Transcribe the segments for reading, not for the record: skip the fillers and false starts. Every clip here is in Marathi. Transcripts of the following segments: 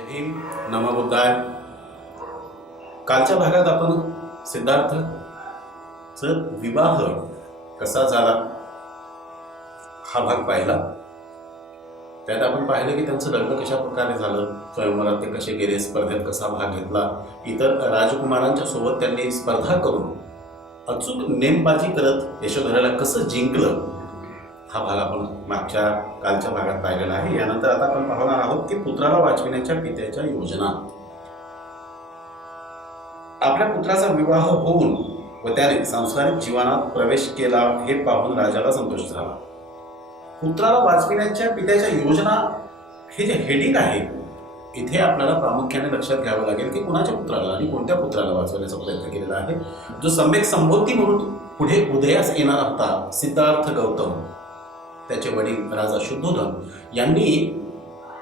जय भीम, नमो बुद्धाय. कालच्या भागात आपण सिद्धार्थचा विवाह कसा झाला हा भाग पाहिला. त्यात आपण पाहिलं की त्यांचं लग्न कशा प्रकारे झालं, स्वयंवरात ते कसे गेले, स्पर्धेत कसा भाग घेतला, इतर राजकुमारांच्या सोबत त्यांनी स्पर्धा करून अचूक नेमबाजी करत यशोधराला कसं जिंकलं हा भाग आपण कालच्या भागात पाहिलेला आहे. यानंतर आता आपण पाहणार आहोत की पुत्राला वाचविण्याच्या पित्याच्या योजना. आपल्या पुत्राचा विवाह होऊन व त्याने सांसारिक जीवनात प्रवेश केला हे पाहून राजाला संतोष झाला. पुत्राला वाचविण्याच्या पित्याच्या योजना हे जे हेडिंग आहे इथे आपल्याला प्रामुख्याने लक्षात घ्यावं लागेल की कुणाच्या पुत्राला आणि कोणत्या पुत्राला वाचवण्याचा प्रयत्न केलेला आहे. जो सम्यक संबोधी म्हणून पुढे उदयास येणार होता सिद्धार्थ गौतम, त्याचे वडील राजा शुद्धोधन यांनी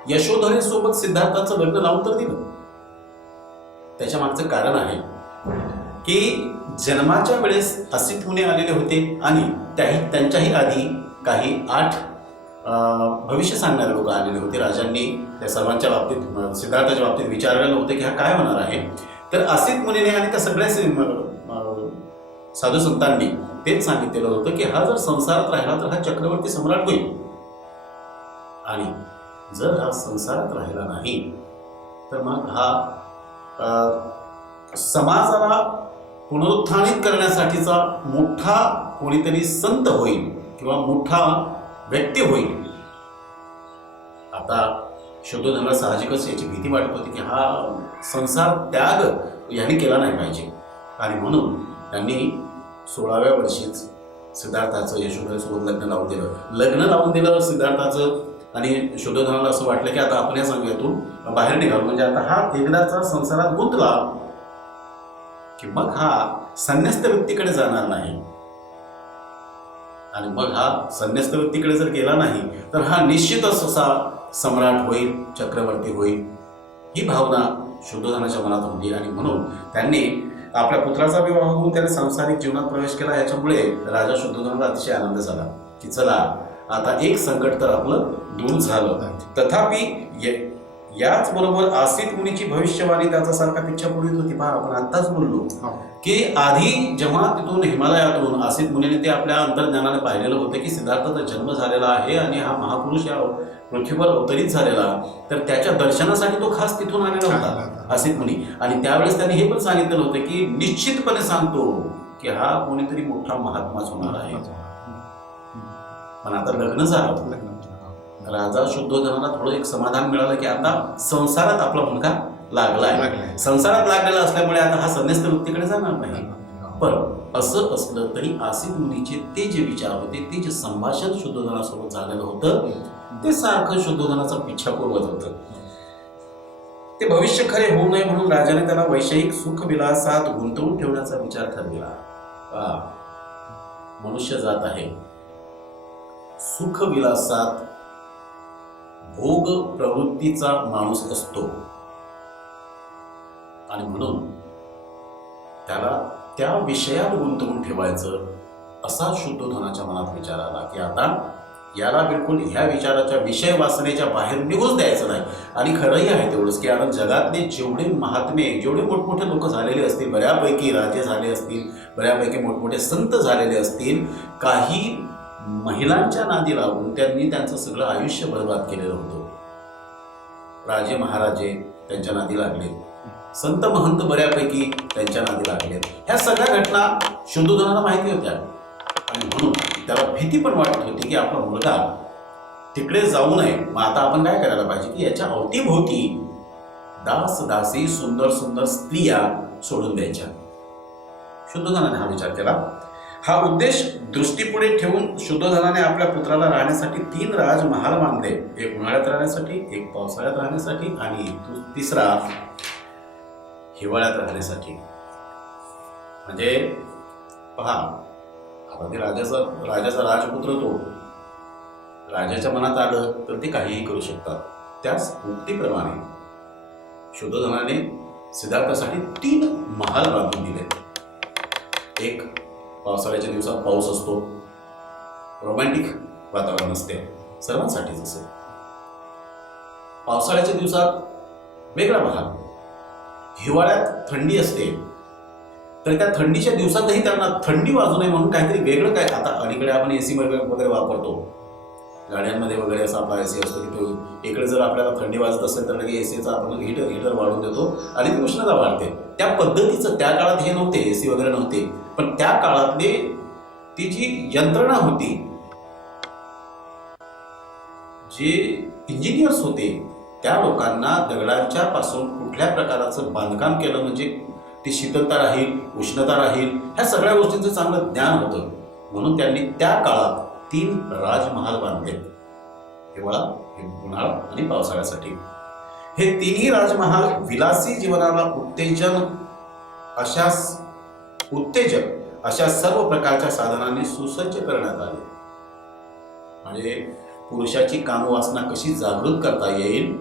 यशोधरेसोबत सिद्धार्थाचं लग्न लावून तर दिलं. त्याच्या मागचं कारण आहे की जन्माच्या वेळेस असित मुनी आलेले होते आणि त्यांच्याही आधी काही 8 भविष्य सांगणारे लोक आलेले होते. राजांनी त्या सर्वांच्या बाबतीत सिद्धार्थाच्या बाबतीत विचारलेलं होतं की हा काय होणार आहे. तर असित मुनीने आणि त्या सगळ्या साधू संतांनी तेच सांगितलेलं होतं की हा जर संसारात राहिला तर हा चक्रवर्ती सम्राट होईल, आणि जर हा संसारात राहिला नाही तर मग हा समाजाला पुनरुत्थानित करण्यासाठीचा मोठा कोणीतरी संत होईल किंवा मोठा व्यक्ती होईल. आता शुद्धोधनाला साहजिकच याची भीती वाटत होती की हा संसार त्याग यांनी केला नाही पाहिजे, आणि म्हणून त्यांनी 16व्या वर्षीच सिद्धार्थाचं यशोधरेसोबत लग्न लावून दिलं सिद्धार्थाचं. आणि शुद्धोधनाला असं वाटलं की आता आपण या संघातून बाहेर निघालो, म्हणजे आता हा एकदाचा संसारात गुंतला की मग हा संन्यस्त व्यक्तीकडे जाणार नाही, आणि मग हा संन्यस्त व्यक्तीकडे जर गेला नाही तर हा निश्चितच असा सम्राट होईल, चक्रवर्ती होईल, ही भावना शुद्धोधनाच्या मनात होती. आणि म्हणून त्यांनी आपल्या पुत्राचा विवाह होऊन त्याने सांसारिक जीवनात प्रवेश केला. याच्यामुळे राजा शुद्धोधनाला अतिशय आनंद झाला की चला आता एक संकट तर आपलं दूर झालं. तथापि याच बरोबर आसित मुनीची भविष्यवाणी त्याचा सारखा पिच्छा पुरवित होती. पहा, आपण आत्ताच बोललो की आधी जेव्हा तिथून हिमालयातून आसित मुनीने ते आपल्या अंतर्ज्ञानाने पाहिलेलं होतं की सिद्धार्थाचा जन्म झालेला आहे आणि हा महापुरुष या पृथ्वीवर अवतरित झालेला, तर त्याच्या दर्शनासाठी तो खास तिथून आलेला होता आसित मुनी. आणि त्यावेळेस त्यांनी हे पण सांगितलेलं होतं की निश्चितपणे सांगतो की हा कोणीतरी मोठा महात्माच होणार आहे. पण आता लग्न झालं, राजा शुद्धोधनाला थोडं एक समाधान मिळालं की आता संसारात आपला मुलगा लागलाय. संसारात लागलेला असल्यामुळे आता हा संन्यस्त व्यक्तीकडे जाणार नाही. पण असं असलं तरी आसित मुनीचे ते जे विचार होते, ते जे संभाषण शुद्धोधनासोबत झालेलं होतं, ते सारखं शुद्धोधनाचा पिच्छा पुरवत होतं. ते भविष्य खरे होऊ नये म्हणून राजाने त्याला वैषयिक सुखविलासात गुंतवून ठेवण्याचा विचार ठरविला. मनुष्य जात आहे सुखविलासात भोग प्रवृत्तीचा माणूस असतो, आणि म्हणून त्याला त्या विषयात गुंतवून ठेवायचं असा शुद्धोधनाच्या मनात विचार आला की आता याला बिलकुल ह्या विचाराच्या विषय वासनेच्या बाहेर निघूच द्यायचं नाही. आणि खरंही आहे तेवढंच की आता जगातले जेवढे महात्मे, जेवढे मोठमोठे लोक झालेले असतील, बऱ्यापैकी राजे झाले असतील, बऱ्यापैकी मोठमोठे संत झालेले असतील, काही महिलांच्या नादी लागून त्यांनी त्यांचं सगळं आयुष्य बर्बाद केलेलं होतं. राजे महाराजे त्यांच्या नादी लागले, संत महंत बऱ्यापैकी त्यांच्या नादी लागले. ह्या सगळ्या घटना शुद्धोधनाला माहिती होत्या, आणि म्हणून त्याला भीती पण वाटत होती की आपला मुलगा तिकडे जाऊ नये. मग आता आपण काय करायला पाहिजे की याच्या अवतीभोवती दास दासी सुंदर सुंदर स्त्रिया सोडून द्यायच्या. शुद्धोधनाने हा विचार केला. हा उद्देश दृष्टीपुढे ठेवून शुद्धोधनाने आपल्या पुत्राला राहण्यासाठी 3 राजमहाल बांधले. एक उन्हाळ्यात राहण्यासाठी, एक पावसाळ्यात राहण्यासाठी, आणि तिसरा हिवाळ्यात राहण्यासाठी. म्हणजे पहा, आता ते राजाचा राजपुत्र तो राजाच्या मनात आलं तर ते काहीही करू शकतात. त्याच उक्तीप्रमाणे शुद्धोधनाने सिद्धार्थासाठी 3 महाल बांधून दिले. एक, पावसाळ्याच्या दिवसात पाऊस असतो, रोमॅन्टिक वातावरण असते सर्वांसाठीच असेल. पावसाळ्याच्या दिवसात वेगळा महाल. हिवाळ्यात थंडी असते, तर त्या थंडीच्या दिवसातही त्यांना थंडी वाजू नये म्हणून काहीतरी वेगळं काय. आता अलीकडे आपण एसी वगैरे वापरतो गाड्यांमध्ये वगैरे, असा आपला एसी असतो की तो इकडे जर आपल्याला थंडी वाजत असेल तर लगेच एसीचा आपण हीटर वाढवून देतो आणि ती उष्णता वाढते. त्या पद्धतीचं त्या काळात हे नव्हते, एसी वगैरे नव्हते, पण त्या काळातली ती जी यंत्रणा होती, जे इंजिनियर्स होते, त्या लोकांना दगडांच्या पासून कुठल्या प्रकारचं बांधकाम केलं म्हणजे ती शीतलता राहील, उष्णता राहील, ह्या सगळ्या गोष्टींचं चांगलं ज्ञान होतं. म्हणून त्यांनी त्या काळात 3 राजमहाल बांधले, हिवाळा, उन्हाळा आणि पावसाळ्यासाठी. हे 3ही राजमहाल विलासी जीवनाला उत्तेजक अशा सर्व प्रकारच्या साधनांनी सुसज्ज करण्यात आले. म्हणजे पुरुषाची कामवासना कशी जागृत करता येईल,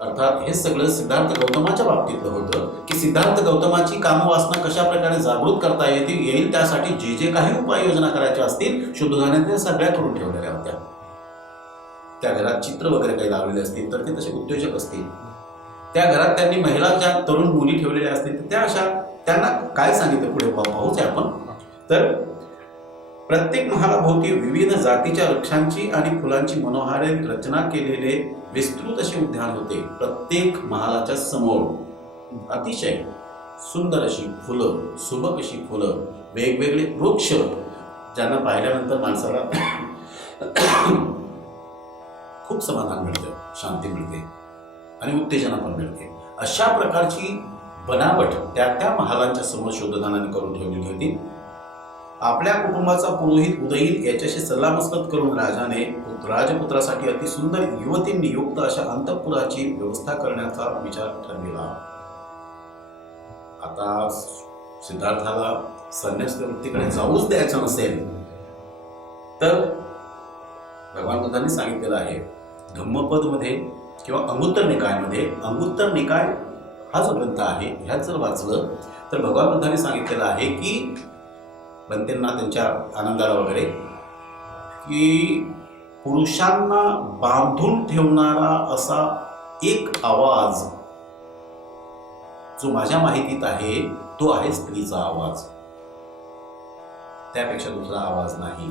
अर्थात हे सगळं सिद्धार्थ गौतमाच्या बाबतीतलं होतं की सिद्धार्थ गौतमाची कामवासना कशा प्रकारे जागृत करता येईल त्यासाठी जे जे काही उपाययोजना करायच्या असतील शुद्धोधनाने त्या सगळ्या करून ठेवलेल्या होत्या. त्या घरात चित्र वगैरे काही लावलेले असतील तर ते तसे उद्योजक असतील. त्या घरात त्यांनी महिला ज्या तरुण मुली ठेवलेल्या असतील तर त्या अशा, त्यांना काय सांगितलं पुढे पाहूच आपण. तर प्रत्येक महालाभोवती विविध जातीच्या वृक्षांची आणि फुलांची मनोहारी रचना केलेले विस्तृत असे उद्यान होते. प्रत्येक महालाच्या समोर अतिशय सुंदर अशी फुलं, सुबक अशी फुलं, वेगवेगळे वृक्ष, ज्यांना पाहिल्यानंतर माणसाला खूप समाधान मिळतं, शांती मिळते आणि उत्तेजना पण मिळते. अशा प्रकारची बनावट त्या महालांच्या समोर शोधदानाने करून ठेवलेली होती. आपल्या कुटुंबाचा पुरोहित उदयीन याच्याशी सल्लामसलत करून राजाने राजपुत्रासाठी अतिसुंदर युवतींनी युक्त अशा अंतःपुराची व्यवस्था करण्याचा विचार ठरविला. आता सिद्धार्थाला संन्यास वृत्तीकडे जाऊच द्यायचं नसेल तर भगवान बुद्धांनी सांगितलेलं आहे धम्मपदमध्ये किंवा अंगुत्तर निकायमध्ये, अंगुत्तर निकाय हा जो ग्रंथ आहे ह्यात जर वाचलं तर भगवान बुद्धांनी सांगितलेलं आहे की बनतेंना त्यांच्या आनंदाला वगैरे की पुरुषांना बांधून ठेवणारा असा एक आवाज जो माझ्या माहितीत आहे तो आहे स्त्रीचा आवाज, त्यापेक्षा दुसरा आवाज नाही.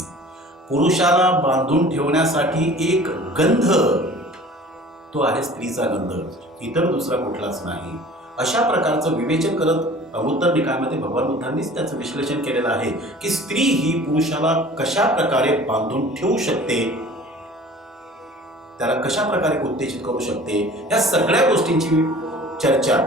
पुरुषाला बांधून ठेवण्यासाठी एक गंध तो आहे स्त्रीचा गंध, इतर दुसरा कुठलाच नाही. अशा प्रकारचं विवेचन करत अंगुत्तर निकायामध्ये भगवान बुद्धांनीच त्याचं विश्लेषण केलेलं आहे की स्त्री ही पुरुषाला कशा प्रकारे बांधून ठेवू शकते, त्याला कशा प्रकारे उत्तेजित करू शकते, या सगळ्या गोष्टींची चर्चा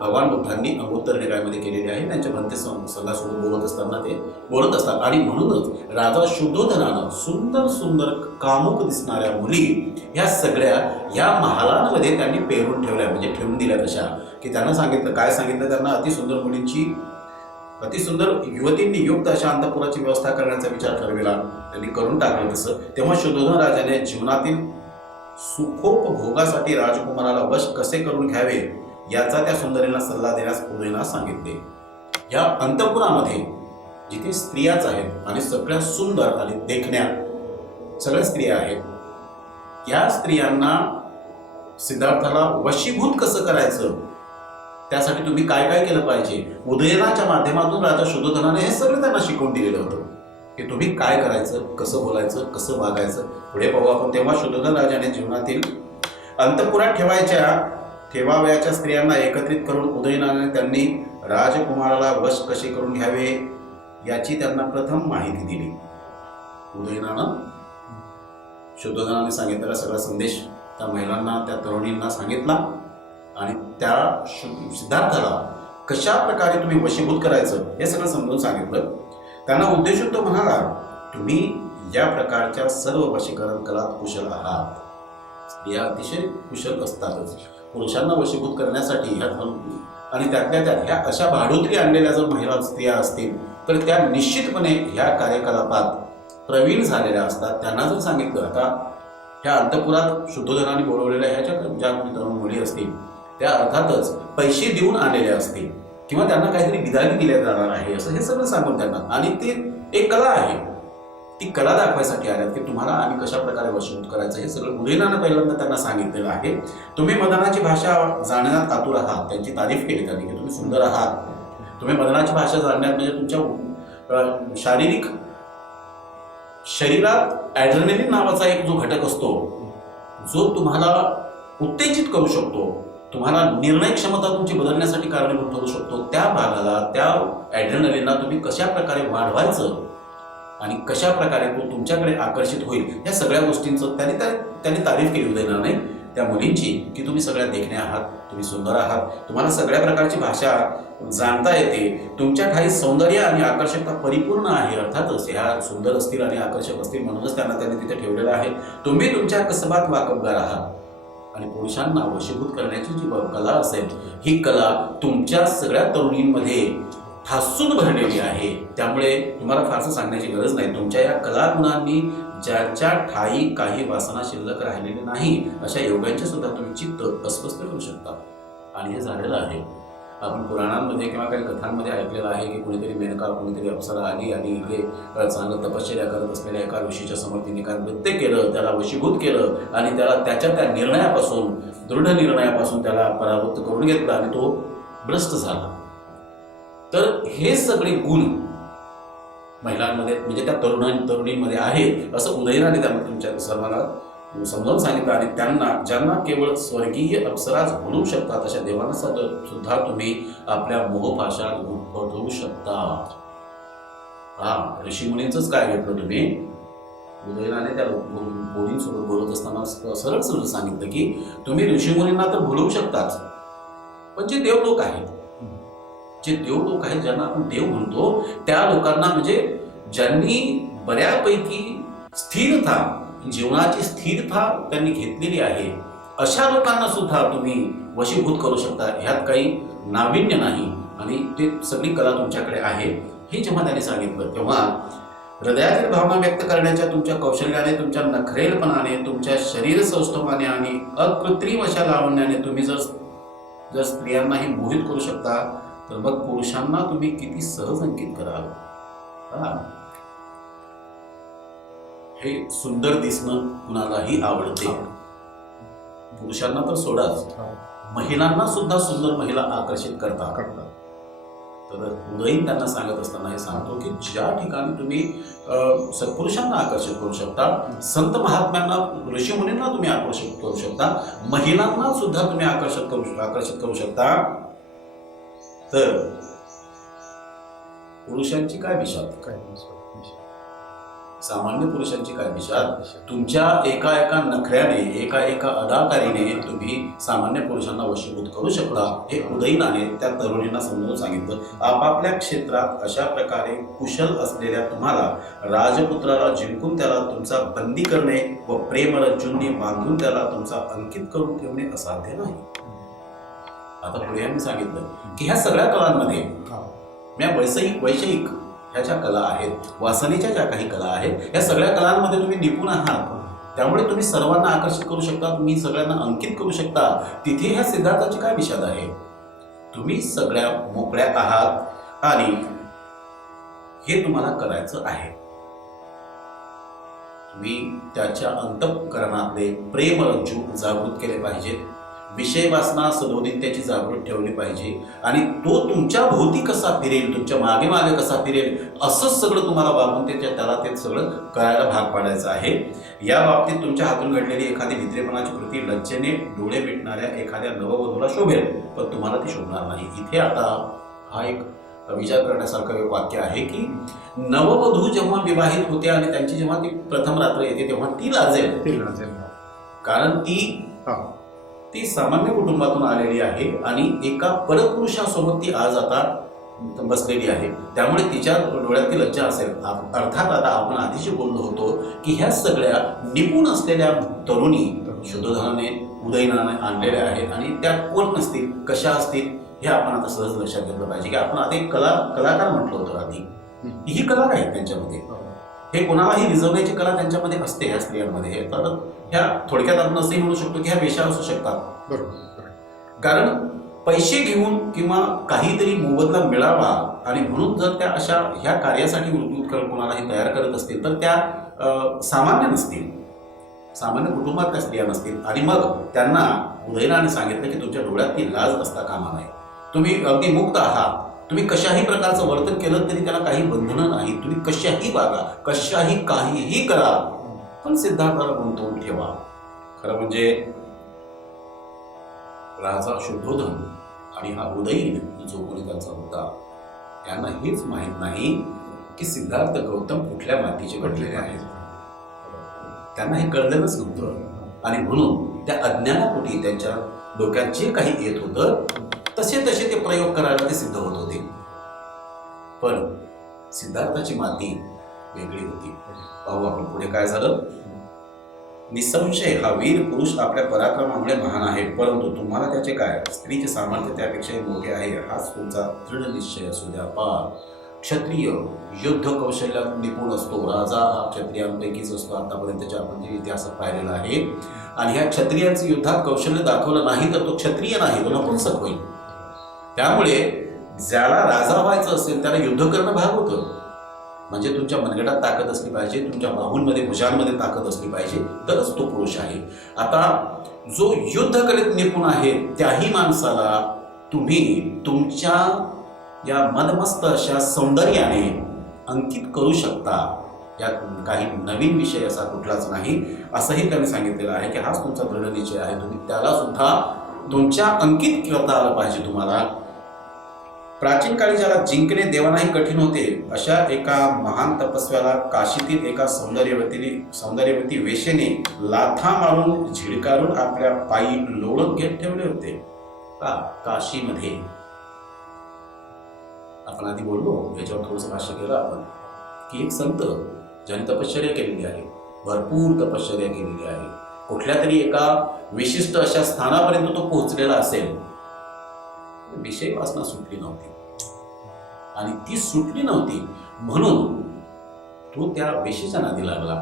भगवान बुद्धांनी अंगुत्तर निकायामध्ये केलेली आहे. त्यांच्या भंते संघासोबत बोलत असताना ते बोलत असतात. आणि म्हणूनच राजा शुद्धोधनानं सुंदर सुंदर कामुक दिसणाऱ्या मुली ह्या सगळ्या या महालांमध्ये त्यांनी पेरून ठेवल्या, म्हणजे ठेवून दिल्या तशा की त्यांना सांगितलं, काय सांगितलं त्यांना, अतिसुंदर मुलींची, अतिसुंदर युवतींनी युक्त अशा अंतःपुराची व्यवस्था करण्याचा विचार ठरविला. त्यांनी करून टाकलं तसं. तेव्हा शुद्धोधन राजाने जीवनातील सुखोपभोगासाठी राजकुमाराला वश कसे करून घ्यावे याचा त्या सुंदरीला सल्ला देण्यास उदयनास सांगितले. या अंतःपुरामध्ये जिथे स्त्रियाच आहेत आणि सगळ्या सुंदर आणि देखण्या सगळ्या स्त्रिया आहेत, या स्त्रियांना सिद्धार्थाला वशीभूत कसं करायचं त्यासाठी तुम्ही काय काय केलं पाहिजे, उदयनाच्या माध्यमातून राजा शुद्धोधनाने हे सगळं त्यांना शिकवून दिलेलं होतं की तुम्ही काय करायचं, कसं बोलायचं, कसं वागायचं. पुढे पाहू आपण. तेव्हा शुद्धोधन राजाने जीवनातील अंतःपुरात ठेवावयाच्या स्त्रियांना एकत्रित करून उदयनाने त्यांनी राजकुमाराला वश कसे करून घ्यावे याची त्यांना प्रथम माहिती दिली. उदयनानं शुद्धोधनाने सांगितलेला सगळा संदेश त्या महिलांना, त्या तरुणींना सांगितला आणि त्या सिद्धार्थाला कशा प्रकारे तुम्ही वशीभूत करायचं हे सगळं समजून सांगितलं. त्यांना उद्देशून तो म्हणाला, तुम्ही या प्रकारच्या सर्व वशीकरण कलात कुशल आहात. स्त्रिया अतिशय कुशल असतातच. पुरुषांना वशीभूत करण्यासाठी ह्या आणि त्यातल्या त्यात ह्या अशा भाडोत्री आणलेल्या जर महिला स्त्रिया असतील तर त्या निश्चितपणे ह्या कार्यकलापात प्रवीण झालेल्या असतात. त्यांना जर सांगितलं, आता ह्या अंतःपुरात शुद्धोधनाने बोलवलेल्या ह्याच्या ज्या तरुण मुली असतील त्या अर्थातच पैसे देऊन आलेल्या असतील किंवा त्यांना काहीतरी बिदागी दिल्या जाणार आहे असं हे सगळं सांगून त्यांना, आणि ते एक कला आहे ती कला दाखवायसाठी आल्यात की तुम्हाला आम्ही कशा प्रकारे वशीभूत करायचं हे सगळं उदयनानं पहिल्यांदा त्यांना सांगितलेलं आहे. तुम्ही मदनाची भाषा जाणण्यात आतुर आहात, त्यांची तारीफ केली त्यांनी की तुम्ही सुंदर आहात. तुम्ही मदनाची भाषा जाणण्यात म्हणजे तुमच्या शारीरिक शरीरात ॲड्रेनलिन नावाचा एक जो घटक असतो जो तुम्हाला उत्तेजित करू शकतो, तुम्हाला निर्णय क्षमता तुमची बदलण्यासाठी कारणीभूत ठरू शकतो, त्या भागाला, त्या ॲड्रेनलिनला तुम्ही कशा प्रकारे वाढवायचं आणि कशा प्रकारे तो तुमच्याकडे आकर्षित होईल या सगळ्या गोष्टींचं त्यांनी तारीफ केली उदयनाने त्या मुलींची की तुम्ही सगळ्या देखणे आहात, तुम्ही सुंदर आहात, तुम्हाला सगळ्या प्रकारची भाषा जाणता येते, तुमच्या ठाई सौंदर्य आणि आकर्षकता परिपूर्ण आहे. अर्थातच ह्या सुंदर असतील आणि आकर्षक असतील म्हणूनच त्यांनी तिथे ठेवलेलं आहे. तुम्ही तुमच्या कसबात वाकबगार आहात आणि पुरुषांना वशीभूत करण्याची जी कला असेल ही कला तुमच्या सगळ्या तरुणींमध्ये ठासून भरलेली आहे. त्यामुळे तुम्हाला फारसं सांगण्याची गरज नाही. तुमच्या या कलागुणांनी ज्याच्या ठाई काही वासना शिल्लक राहिलेली नाही अशा योगांचे सुद्धा तुम्ही चित्त अस्वस्थ करू शकता. आणि हे झालेलं आहे. आपण पुराणांमध्ये किंवा काही कथांमध्ये ऐकलेलं आहे की कुणीतरी मेनका, कुणीतरी अप्सरा आली आणि इकडे चांगलं तपश्चर्या करत असलेल्या एका ऋषीच्या समोर तिने काय नृत्य केलं, त्याला वशीभूत केलं आणि त्याला त्याच्या त्या निर्णयापासून, दृढ निर्णयापासून त्याला परावृत्त करून घेतला आणि तो भ्रष्ट झाला. तर हे सगळे गुण महिलांमध्ये म्हणजे त्या तरुणींमध्ये आहेत असं उदयनाने त्यामध्ये तुमच्या सर्वांना समजावून सांगितलं. आणि त्यांना ज्यांना केवळ स्वर्गीय अप्सराच घडवू शकतात अशा देवांना सुद्धा तुम्ही आपल्या मोहपाशात गुंफवू शकता. हा ऋषीमुनींचंच काय घेतलं तुम्ही? उदयनाने त्या मुलींसोबत बोलत असताना सरळ सांगितलं की तुम्ही ऋषीमुनींना तर बोलवू शकताच, पण जे देवलोक आहेत, जे देवलोक आहेत ज्यांना आपण देव म्हणतो त्या लोकांना म्हणजे ज्यांनी बऱ्यापैकी स्थिरता, जीवनाची स्थिरता त्यांनी घेतलेली आहे अशा लोकांना सुद्धा तुम्ही वशीभूत करू शकता. ह्यात काही नाविन्य नाही आणि ते सगळी कला तुमच्याकडे आहे हे जेव्हा त्यांनी सांगितलं तेव्हा हृदयातील भावना व्यक्त करण्याच्या तुमच्या कौशल्याने, तुमच्या नखरेलपणाने, तुमच्या शरीर सौष्ठवाने आणि अकृत्रिम अशा लावण्याने तुम्ही जर स्त्रियांनाही मोहित करू शकता तर मग पुरुषांना तुम्ही किती सहज अंकित कराल. हे सुंदर दिसणं कुणालाही आवडते. पुरुषांना तर सोडाच, महिलांना सुद्धा सुंदर महिला आकर्षित करतात. तर उदयन त्यांना सांगत असताना हे सांगतो की ज्या ठिकाणी तुम्ही सत्पुरुषांना आकर्षित करू शकता, संत महात्म्यांना, ऋषीमुनींना तुम्ही आकर्षित करू शकता, महिलांना सुद्धा तुम्ही आकर्षित करू शकता, तर पुरुषांची काय विषाद, सामान्य पुरुषांची काय विषाद. तुमच्या एका नखऱ्याने, एका अदाकारीने तुम्ही सामान्य पुरुषांना वशीभूत करू शकता. हे उदयनाने त्या तरुणींना समजावून सांगितलं. आपापल्या क्षेत्रात अशा प्रकारे कुशल असलेल्या तुम्हाला राजपुत्राला जिंकून त्याला तुमचा बंदी करणे व प्रेमरज्जूंनी बांधून त्याला तुमचा अंकित करून ठेवणे असाध्य नाही. आता पुढे यांनी सांगितलं की ह्या सगळ्या कलांमध्ये वैषयिक ह्या ज्या कला आहेत, वासनेच्या ज्या काही कला आहेत, या सगळ्या कलांमध्ये तुम्ही निपुण आहात. त्यामुळे तुम्ही सर्वांना आकर्षित करू शकता, तुम्ही सगळ्यांना अंकित करू शकता. तिथे ह्या सिद्धार्थाची काय विषाद आहे? तुम्ही सगळ्या मोकळ्या आहात आणि हे तुम्हाला करायचं आहे. तुम्ही त्याच्या अंतःकरणातले प्रेमरज्जू जागृत केले पाहिजेत, विषय वासना सदोदित त्याची जागृत ठेवली पाहिजे आणि तो तुमच्या भोवती कसा फिरेल, तुमच्या मागे मागे कसा फिरेल असंच सगळं तुम्हाला वागून त्याला ते सगळं करायला भाग पाडायचं आहे. या बाबतीत तुमच्या हातून घडलेली एखादी भित्रेपणाची कृती लज्जेने डोळे मिटणाऱ्या एखाद्या नववधूला शोभेल, पण तुम्हाला ती शोभणार नाही. इथे आता हा एक विचार करण्यासारखं एक वाक्य आहे की नववधू जेव्हा विवाहित होते आणि त्यांची जेव्हा ती प्रथम रात्र येते तेव्हा ती लाजेल, कारण ती सामान्य कुटुंबातून आलेली आहे आणि एका परपुरुषासोबत ती आज आता बसलेली आहे. त्यामुळे तिच्या डोळ्यात ती लज्जा असेल. अर्थात आता आपण आधीशी बोललो होतो की ह्या सगळ्या निपुण असलेल्या तरुणी शुद्धोधनाने, उदयनाने आणलेल्या आहेत आणि त्या कोण नसतील, कशा असतील हे आपण आता सहज लक्षात घेतलं पाहिजे की आपण आधी कलाकार म्हटलं होतं. आधी ही कला नाही त्यांच्यामध्ये, हे कोणालाही रिझवण्याची कला त्यांच्यामध्ये असते ह्या स्त्रियांमध्ये. तर ह्या थोडक्यात आपण असंही म्हणू शकतो की ह्या वेश्या असू शकतात. बरोबर. कारण पैसे घेऊन किंवा काहीतरी मोबदला मिळावा आणि म्हणून जर त्या अशा ह्या कार्यासाठी वृत्ती कोणालाही तयार करत असतील तर त्या सामान्य नसतील, सामान्य कुटुंबात त्या स्त्रिया नसतील. आणि मग त्यांना उदयनाने सांगितलं की तुमच्या डोळ्यात ती लाज असता कामा नये. तुम्ही अगदी मुक्त आहात, तुम्ही कशाही प्रकारचं वर्तन केलं तरी त्याला काही बंधनं नाही, तुम्ही कशाही वागा, कशाही काहीही करा, पण सिद्धार्थाला गुंतवून ठेवा. खरं म्हणजे राजा शुद्धोधन आणि हा उदयीन जो कोणी त्यांचा होता त्यांना हेच माहीत नाही की सिद्धार्थ गौतम कुठल्या मातीचे घडलेले आहेत. त्यांना हे कळलेलंच नव्हतं आणि म्हणून त्या अज्ञानापोटी त्यांच्या डोक्यात जे काही येत होतं तसे तसे ते प्रयोग करायला ते सिद्ध होत होते. पण सिद्धार्थाची माती वेगळी होती. पाहू आपण पुढे काय झालं. निसंशय हा वीर पुरुष आपल्या पराक्रमामुळे महान आहे, परंतु तुम्हाला त्याचे काय, स्त्रीचे सामर्थ्य त्यापेक्षाही मोठे आहे. हाच तुमचा दृढ निश्चय असू द्या. पार क्षत्रिय युद्ध कौशल्यात निपुण असतो. राजा हा क्षत्रियांपैकीच असतो. आतापर्यंतच्या आपण जे इतिहासात पाहिलेला आहे. आणि ह्या क्षत्रियांचं युद्धात कौशल्य दाखवलं नाही तर तो क्षत्रिय नाही, तो नपुंसक होईल. त्यामुळे ज्याला राजा व्हायचं असेल त्याला युद्ध करणं भाग होतं. म्हणजे तुमच्या मनगटात ताकद असली पाहिजे, तुमच्या बाहूंमध्ये भुजांमध्ये ताकद असली पाहिजे, तरच तो पुरुष आहे. आता जो युद्ध करीत निपुण आहे त्याही माणसाला तुम्ही तुमच्या या मदमस्त अशा सौंदर्याने अंकित करू शकता. यात काही नवीन विषय असा कुठलाच नाही असंही त्यांनी सांगितलेलं आहे की हाच तुमचा दृढ निश्चय आहे. तुम्ही त्याला सुद्धा तुमच्या अंकित करता आलं पाहिजे. तुम्हाला प्राचीन काळी ज्याला जिंकणे देवानाही कठीण होते अशा एका महान तपस्व्याला काशीतील एका सौंदर्यवती वेशेने लाथा मारून झिडकारून आपल्या पायी लोळत घेत ठेवले होते. काशीमध्ये आपण आधी बोललो, याच्यावर थोडंसं भाष्य केलं आपण की एक संत ज्याने तपश्चर्या केलेली आहे, भरपूर तपश्चर्या केलेली आहे, कुठल्या तरी एका विशिष्ट अशा स्थानापर्यंत तो पोहोचलेला असेल, विषय वासना सुटली नव्हती. आणि ती सुटली नव्हती म्हणून तो त्या वेशीच्या नादी लागला.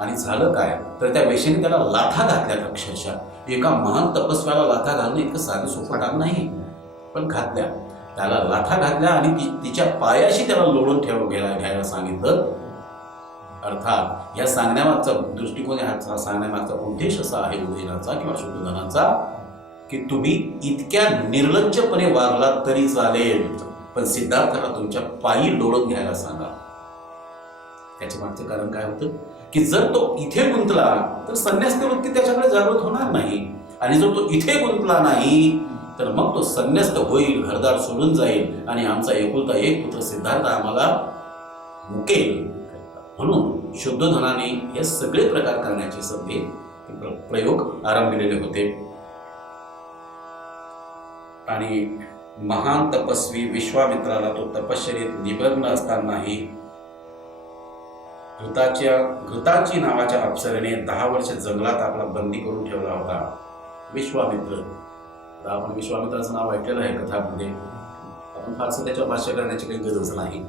आणि झालं काय तर त्या वेशीने त्याला लाथा घातल्या. अक्षरशः एका महान तपस्व्याला लाथा घालणं इतकं साधं सोपं काम नाही, पण घातल्या. त्याला लाथा घातल्या आणि तिच्या पायाशी त्याला लोळून घ्यायला सांगितलं. अर्थात या सांगण्यामागचा दृष्टिकोन, हा सांगण्यामागचा उद्देश असा आहे उदयनाचा किंवा शुद्धोधनाचा की तुम्ही इतक्या निर्लज्जपणे वागला तरी चालेल, पण सिद्धार्थाला तुमच्या पायी लोळत घ्यायला सांगा. त्याच्या मागचं कारण काय होतं की जर तो इथे गुंतला तर संन्यास वृत्ती त्याच्याकडे जागृत होणार नाही. आणि जर तो इथे गुंतला नाही तर मग तो संन्यस्त होईल, घरदार सोडून जाईल आणि आमचा एकुलता एक पुत्र सिद्धार्थ आम्हाला मुकेल. म्हणून शुद्धोधनाने हे सगळे प्रकार करण्याचे सगळे प्रयोग आरंभलेले होते. आणि महान तपस्वी विश्वामित्राला तो तपश्चर्येत निमग्न असतानाही घृताची नावाच्या अप्सरेने 10 वर्ष जंगलात आपला बंदी करून ठेवला होता. विश्वामित्र, आपण विश्वामित्राचं नाव ऐकलेलं आहे कथामध्ये, आपण फारसं त्याच्यावर भाष्य करण्याची काही गरज नाही.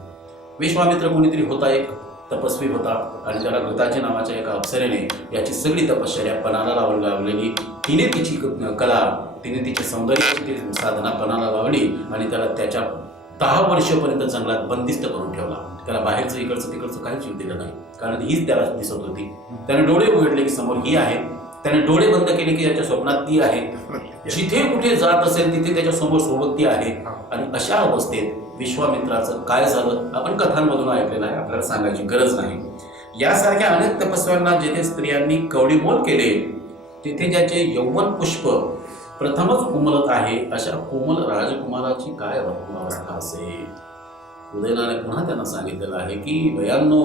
विश्वामित्र कोणीतरी होता, एक तपस्वी होता आणि त्याला घृताची नावाच्या एका अप्सरेने याची सगळी तपश्चर्या पणाला लावलेली. तिने तिची कला, तिने तिची सौंदर्याची साधना पणाला लावली आणि त्याला त्याच्या 10 वर्षापर्यंत जंगलात बंदिस्त करून ठेवला. त्याला बाहेरचं इकडचं तिकडचं काहीच येऊ दिलं नाही, कारण हीच त्याला दिसत होती. त्याने डोळे उघडले की समोर ही आहे, त्याने डोळे बंद केले की त्याच्या स्वप्नात ती आहे, जिथे कुठे जात असेल तिथे त्याच्या समोर सोबत ती आहे. आणि अशा अवस्थेत विश्वामित्राचं काय झालं आपण कथांमधून ऐकलेलं आहे, आपल्याला सांगायची गरज नाही. यासारख्या अनेक तपस्व्यांना जेथे स्त्रियांनी कवडीमोल केले तिथे ज्याचे यौवन पुष्प प्रथमच उमलत आहे अशा कोमल राजकुमाराची काय अवस्था असेल. उदयनाने पुन्हा त्यांना सांगितलेलं आहे की बयांनो,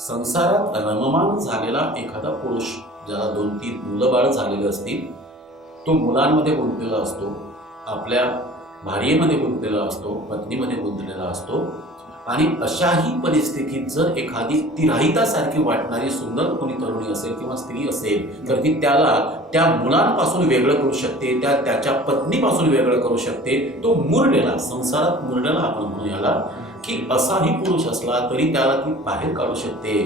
संसारात रममान झालेला एखादा पुरुष ज्याला 2-3 मुलं बाळ झालेले असतील, तो मुलांमध्ये गुंतलेला असतो, आपल्या भार्येमध्ये गुंतलेला असतो, पत्नीमध्ये गुंतलेला असतो. आणि अशाही परिस्थितीत जर एखादी तिराहितासारखी वाटणारी सुंदर कोणी तरुणी असेल किंवा स्त्री असेल तर ती त्याला त्या मुलांपासून वेगळं करू शकते, त्याच्या पत्नीपासून वेगळं करू शकते. तो मुरडेला, संसारात मुरडेला आपण म्हणू याला, की असाही पुरुष असला तरी त्याला ती बाहेर काढू शकते.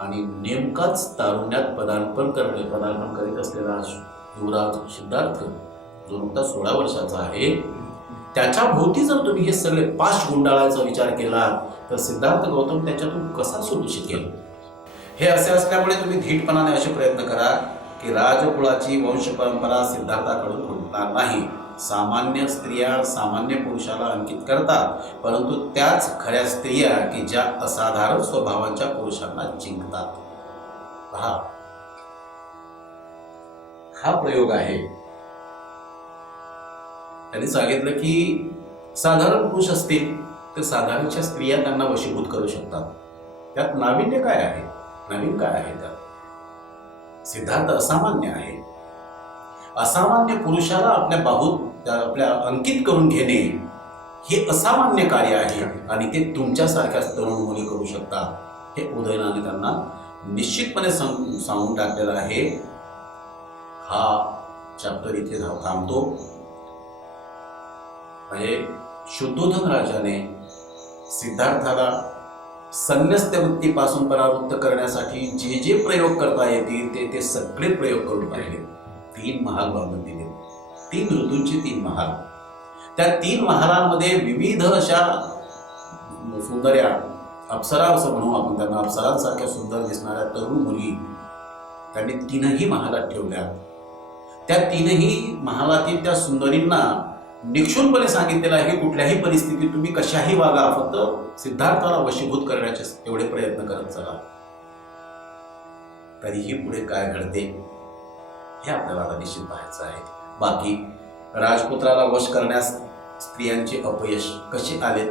आणि नेमकाच तारुण्यात पदार्पण करीत असलेला युवराज सिद्धार्थ जो नुकता 16 वर्षाचा आहे, त्याच्या भोवती जर तुम्ही हे सगळे पाश गुंडाळायचा विचार केला तर सिद्धार्थ गौतम त्याच्यातून कसा सुटू शकेल? हे असे असल्यामुळे तुम्ही धीटपणाने असे प्रयत्न करा की राजकुळाची वंश परंपरा सिद्धार्थाकडून फुटणार नाही. सामान्य स्त्रिया सामान्य पुरुषाला अंकित करतात, परंतु त्याच खऱ्या स्त्रिया की ज्या असाधारण स्वभावाच्या पुरुषांना जिंकतात. पहा, हा प्रयोग आहे. त्यांनी सांगितलं की साधारण पुरुष असतील तर साधारणच्या स्त्रिया त्यांना वशीभूत करू शकतात. त्यात नाविन्य काय आहे? नवीन काय आहे त्यात? सिद्धार्थ असामान्य आहे. असामान्य पुरुषाला आपल्या अंकित करून घेणे हे असामान्य कार्य आहे आणि ते तुमच्यासारख्याच तरुण मुली करू शकतात. हे उदयनाने त्यांना निश्चितपणे सांगून टाकलेलं आहे. हा चॅप्टर इथे थांबतो. म्हणजे शुद्धोधन राजाने सिद्धार्थाला संन्यस्त वृत्तीपासून परावृत्त करण्यासाठी जे जे प्रयोग करता येतील ते सगळे प्रयोग करून पाहिले. 3 महाल बांधून दिले, 3 ऋतूंचे 3 महाल. त्या 3 महालांमध्ये विविध अशा सुंदर्या अप्सरा असं म्हणू आपण त्यांना, अप्सरांसारख्या सुंदर दिसणाऱ्या तरुण मुली त्यांनी 3ही महालात ठेवल्या. त्या 3ही महालातील त्या सुंदरींना निक्षूनपणे सांगितलेलं आहे की कुठल्याही परिस्थितीत तुम्ही कशाही वागा, फक्त सिद्धार्थाला वशीभूत करण्याचे एवढे प्रयत्न करत चला. तरीही पुढे काय घडते हे आपल्याला आता निश्चित पाहायचं आहे. बाकी राजपुत्राला वश करण्यास स्त्रियांचे अपयश कसे आले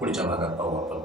पुढच्या भागात पाहू आपण.